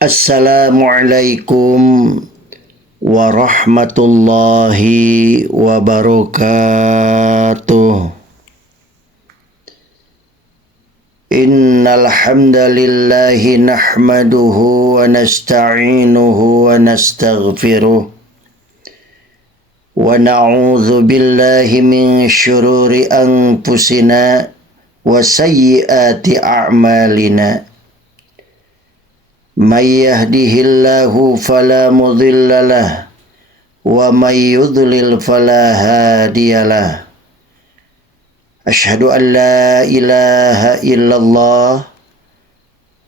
Assalamualaikum warahmatullahi wabarakatuh. Innal hamdalillahi nahmaduhu wa nasta'inuhu wa nastaghfiruh wa na'udzu billahi min syururi anfusina wa sayyiati a'malina. Man yahdihillahu fala mudilla lah wa man yudlil fala hadiyalah. Asyhadu an la ilaha illallah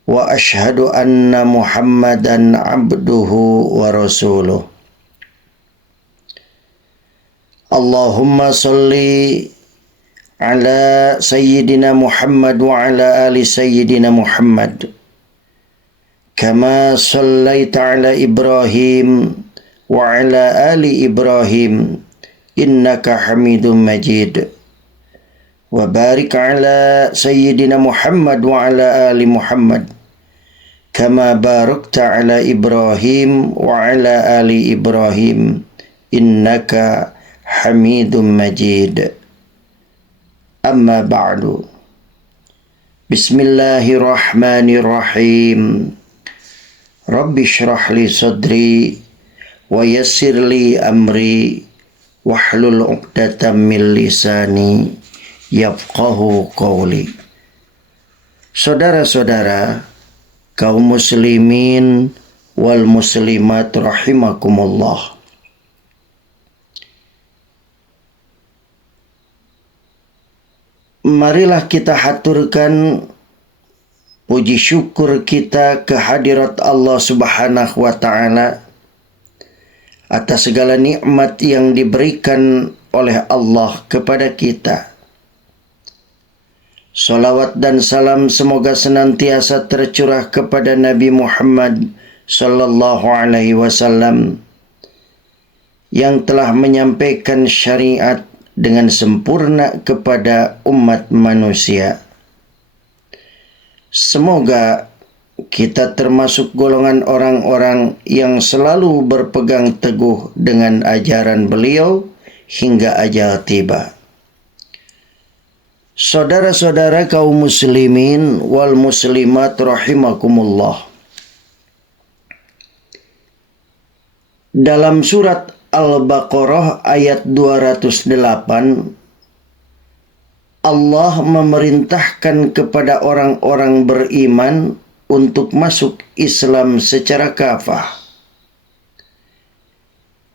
wa asyhadu anna Muhammadan abduhu wa rasuluh. Allahumma salli ala sayyidina Muhammad wa ala ali sayyidina Muhammad kama sallaita ala Ibrahim wa ala ali Ibrahim innaka Hamidum Majid. Wa barik ala sayyidina Muhammad wa ala ali Muhammad kama barakta ala Ibrahim wa ala ali Ibrahim innaka Hamidum Majid. Amma ba'du. Bismillahirrahmanirrahim. Rabbi syrah li sadri wa yassir li amri wahlul 'uqdatam min lisani yafqahu qawli. Saudara-saudara kaum muslimin wal muslimat rahimakumullah. Marilah kita haturkan puji syukur kita kehadirat Allah Subhanahu wa Ta'ala atas segala nikmat yang diberikan oleh Allah kepada kita. Salawat dan salam semoga senantiasa tercurah kepada Nabi Muhammad sallallahu alaihi wasallam yang telah menyampaikan syariat dengan sempurna kepada umat manusia. Semoga kita termasuk golongan orang-orang yang selalu berpegang teguh dengan ajaran beliau hingga ajal tiba. Saudara-saudara kaum muslimin wal muslimat rahimakumullah. Dalam surat Al-Baqarah ayat 208, Allah memerintahkan kepada orang-orang beriman untuk masuk Islam secara kafah.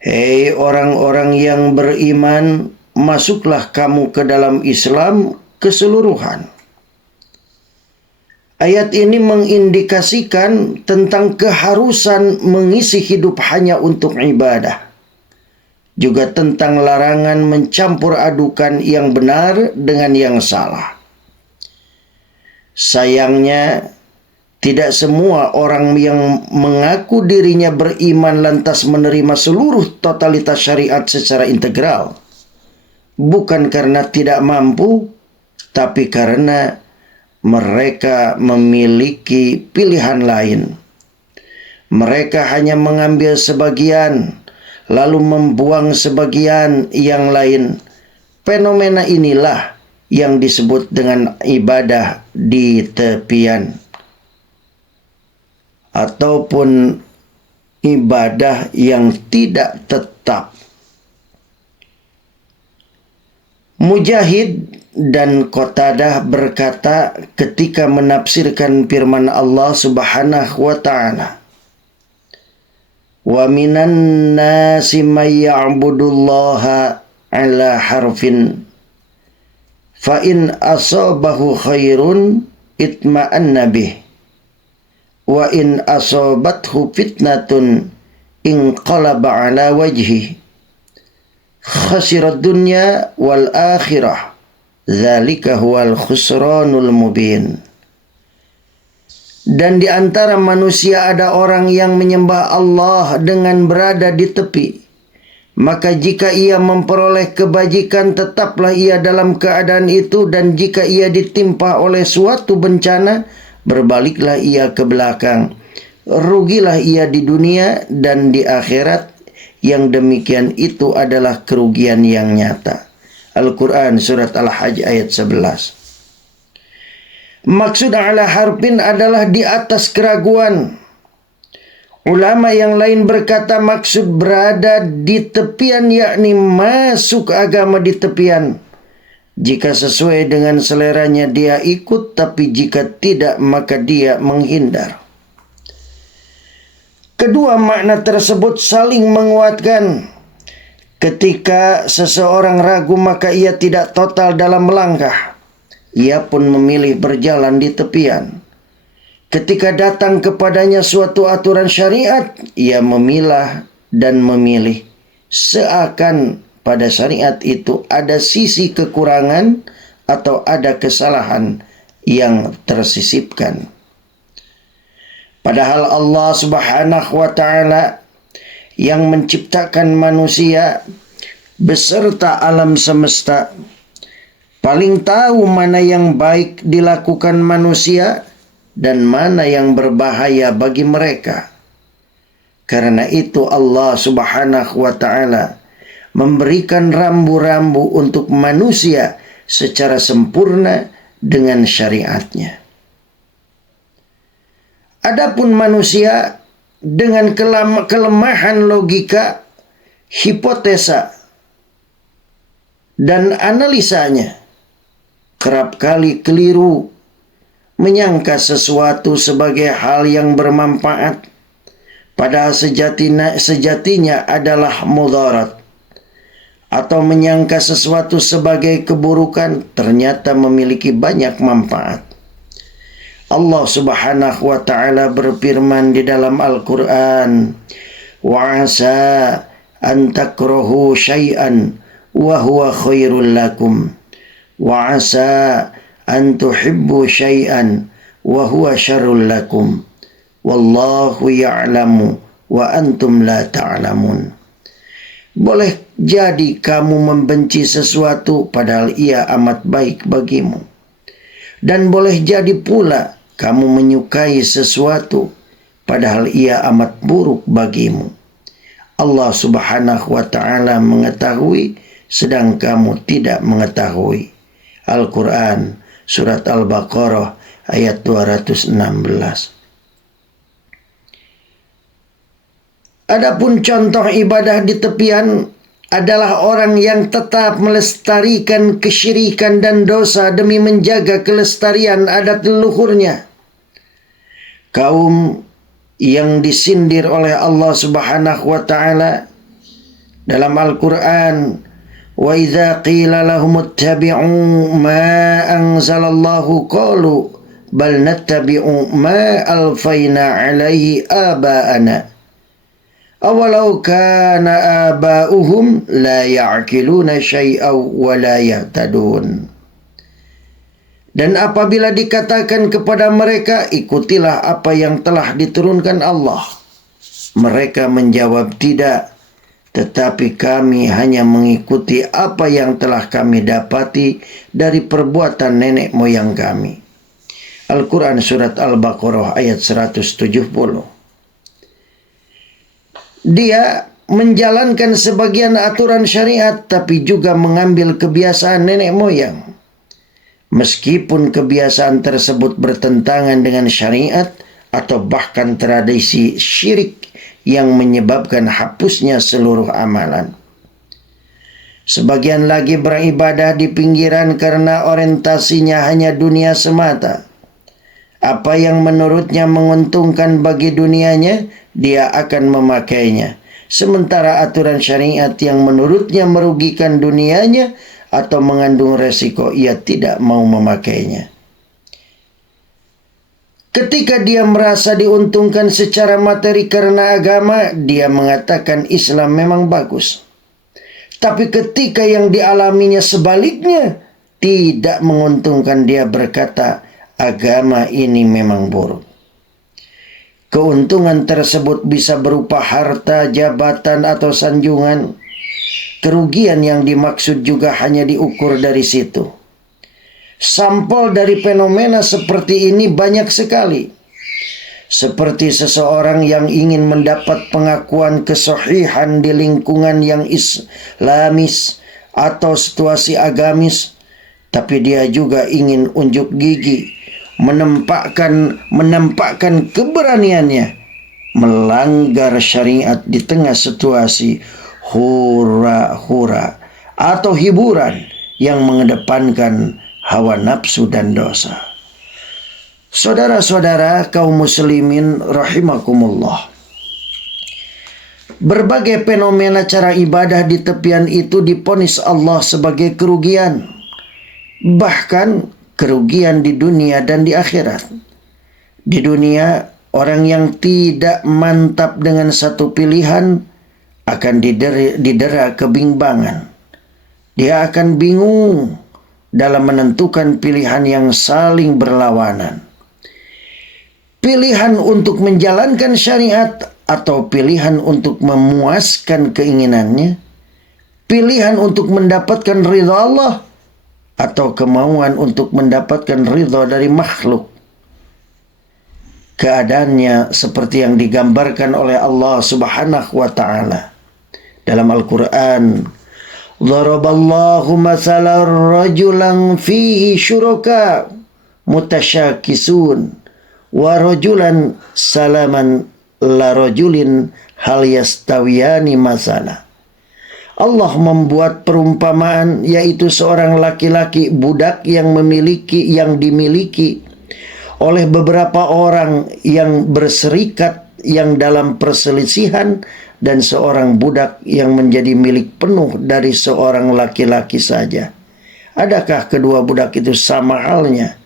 Hei orang-orang yang beriman, masuklah kamu ke dalam Islam keseluruhan. Ayat ini mengindikasikan tentang keharusan mengisi hidup hanya untuk ibadah. Juga tentang larangan mencampur adukan yang benar dengan yang salah. Sayangnya, tidak semua orang yang mengaku dirinya beriman lantas menerima seluruh totalitas syariat secara integral. Bukan karena tidak mampu, tapi karena mereka memiliki pilihan lain. Mereka hanya mengambil sebagian, lalu membuang sebagian yang lain. Fenomena inilah yang disebut dengan ibadah di tepian ataupun ibadah yang tidak tetap. Mujahid dan Qatadah berkata ketika menafsirkan firman Allah Subhanahu wa Ta'ala, wa minan nasi may ya'budullaha ala harfin fa in asabahu khairun itma'anna bih wa in asabathu fitnatun inqalaba ala wajhi khasirad dunya wal akhirah dzalika huwal khusranul mubin. Dan di antara manusia ada orang yang menyembah Allah dengan berada di tepi. Maka jika ia memperoleh kebajikan, tetaplah ia dalam keadaan itu. Dan jika ia ditimpa oleh suatu bencana, berbaliklah ia ke belakang. rugilah ia di dunia dan di akhirat. Yang demikian itu adalah kerugian yang nyata. Al-Quran surat Al-Hajj ayat 11. Maksud ala harfin adalah di atas keraguan. Ulama yang lain berkata maksud berada di tepian, yakni masuk agama di tepian. Jika sesuai dengan seleranya dia ikut, tapi jika tidak maka dia menghindar. Kedua makna tersebut saling menguatkan. Ketika seseorang ragu maka ia tidak total dalam melangkah. Ia pun memilih berjalan di tepian. Ketika datang kepadanya suatu aturan syariat, ia memilah dan memilih. Seakan pada syariat itu ada sisi kekurangan atau ada kesalahan yang tersisipkan. Padahal Allah Subhanahu wa ta'ala yang menciptakan manusia beserta alam semesta paling tahu mana yang baik dilakukan manusia dan mana yang berbahaya bagi mereka. Karena itu Allah Subhanahu wa ta'ala memberikan rambu-rambu untuk manusia secara sempurna dengan syariatnya. Adapun manusia dengan kelemahan logika, hipotesa, dan analisanya kerap kali keliru menyangka sesuatu sebagai hal yang bermanfaat, padahal sejatinya adalah mudarat, atau menyangka sesuatu sebagai keburukan ternyata memiliki banyak manfaat. Allah Subhanahu wa ta'ala berfirman di dalam Al-Quran, wa asa an takrahu syai'an wa huwa khairul lakum wa asa an tuhibbu syai'an wa huwa syarrul lakum wallahu ya'lamu wa antum la ta'lamun. Boleh jadi kamu membenci sesuatu padahal ia amat baik bagimu, dan boleh jadi pula kamu menyukai sesuatu padahal ia amat buruk bagimu. Allah Subhanahu wa ta'ala mengetahui sedang kamu tidak mengetahui. Al-Quran surat Al-Baqarah ayat 216. Adapun contoh ibadah di tepian adalah orang yang tetap melestarikan kesyirikan dan dosa demi menjaga kelestarian adat leluhurnya. Kaum yang disindir oleh Allah Subhanahu wa ta'ala dalam Al-Quran, wa idza qila lahum ittabi'u ma anzalallahu qalu bal nattabi'u ma alfayna alaihi aba'ana awalau kana aba'uhum la ya'qiluna syai'aw wa la yahtadun. Dan apabila dikatakan kepada mereka, ikutilah apa yang telah diturunkan Allah, mereka menjawab, tidak, tetapi kami hanya mengikuti apa yang telah kami dapati dari perbuatan nenek moyang kami. Al-Quran surat Al-Baqarah ayat 170. Dia menjalankan sebagian aturan syariat tapi juga mengambil kebiasaan nenek moyang. Meskipun kebiasaan tersebut bertentangan dengan syariat atau bahkan tradisi syirik yang menyebabkan hapusnya seluruh amalan. Sebagian lagi beribadah di pinggiran karena orientasinya hanya dunia semata. Apa yang menurutnya menguntungkan bagi dunianya, dia akan memakainya. Sementara aturan syariat yang menurutnya merugikan dunianya atau mengandung resiko, ia tidak mau memakainya. Ketika dia merasa diuntungkan secara materi karena agama, dia mengatakan Islam memang bagus. Tapi ketika yang dialaminya sebaliknya, tidak menguntungkan, dia berkata agama ini memang buruk. Keuntungan tersebut bisa berupa harta, jabatan, atau sanjungan. Kerugian yang dimaksud juga hanya diukur dari situ. Sampel dari fenomena seperti ini banyak sekali. seperti seseorang yang ingin mendapat pengakuan kesahihan di lingkungan yang islamis atau situasi agamis, tapi dia juga ingin unjuk gigi menampakkan keberaniannya melanggar syariat di tengah situasi hura-hura atau hiburan yang mengedepankan hawa nafsu dan dosa. Saudara-saudara kaum muslimin rahimakumullah, berbagai fenomena cara ibadah di tepian itu diponis Allah sebagai kerugian, bahkan kerugian di dunia dan di akhirat. Di dunia, orang yang tidak mantap dengan satu pilihan akan didera kebimbangan. Dia akan bingung dalam menentukan pilihan yang saling berlawanan. Pilihan untuk menjalankan syariat atau pilihan untuk memuaskan keinginannya. Pilihan untuk mendapatkan ridha Allah atau kemauan untuk mendapatkan ridha dari makhluk. Keadaannya seperti yang digambarkan oleh Allah Subhanahu wa ta'ala dalam Al-Quran. Daraballahu mathalan rajulan fihi syuraka mutasyakisun wa rajulan salaman la rajulin hal yastawiyani masala. Allah membuat perumpamaan, yaitu seorang laki-laki budak yang dimiliki oleh beberapa orang yang berserikat yang dalam perselisihan, dan seorang budak yang menjadi milik penuh dari seorang laki-laki saja. Adakah kedua budak itu sama halnya?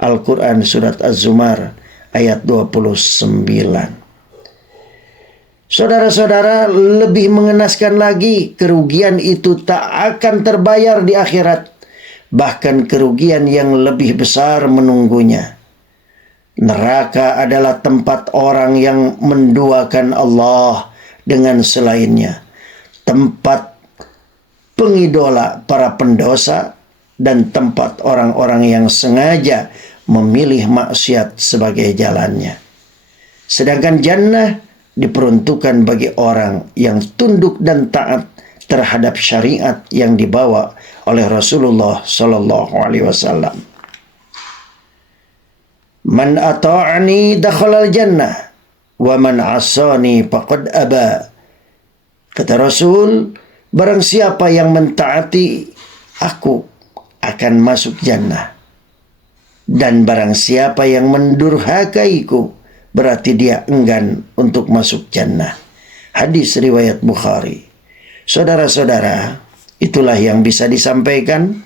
Al-Quran surat Az-Zumar ayat 29. Saudara-saudara, lebih mengenaskan lagi, kerugian itu tak akan terbayar di akhirat. Bahkan kerugian yang lebih besar menunggunya. Neraka adalah tempat orang yang menduakan Allah dengan selainnya. Tempat pengidola para pendosa dan tempat orang-orang yang sengaja memilih maksiat sebagai jalannya. Sedangkan jannah diperuntukkan bagi orang yang tunduk dan taat terhadap syariat yang dibawa oleh Rasulullah sallallahu alaihi wasallam. Man ata'ani dakhalal jannah wa man asani faqad aba. Kata Rasul, barang siapa yang mentaati aku akan masuk jannah, dan barang siapa yang mendurhakaiku berarti dia enggan untuk masuk jannah. Hadis riwayat Bukhari. Saudara-saudara, itulah yang bisa disampaikan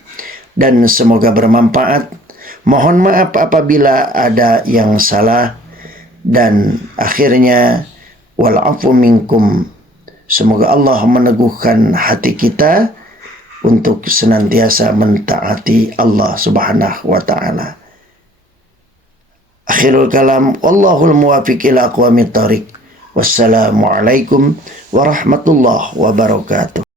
dan semoga bermanfaat. Mohon maaf apabila ada yang salah, dan akhirnya walafu minkum. Semoga Allah meneguhkan hati kita untuk senantiasa mentaati Allah Subhanahu wa ta'ala. Akhirul kalam, wallahul muwafiq ila aqwamit thariq. Wassalamualaikum warahmatullahi wabarakatuh.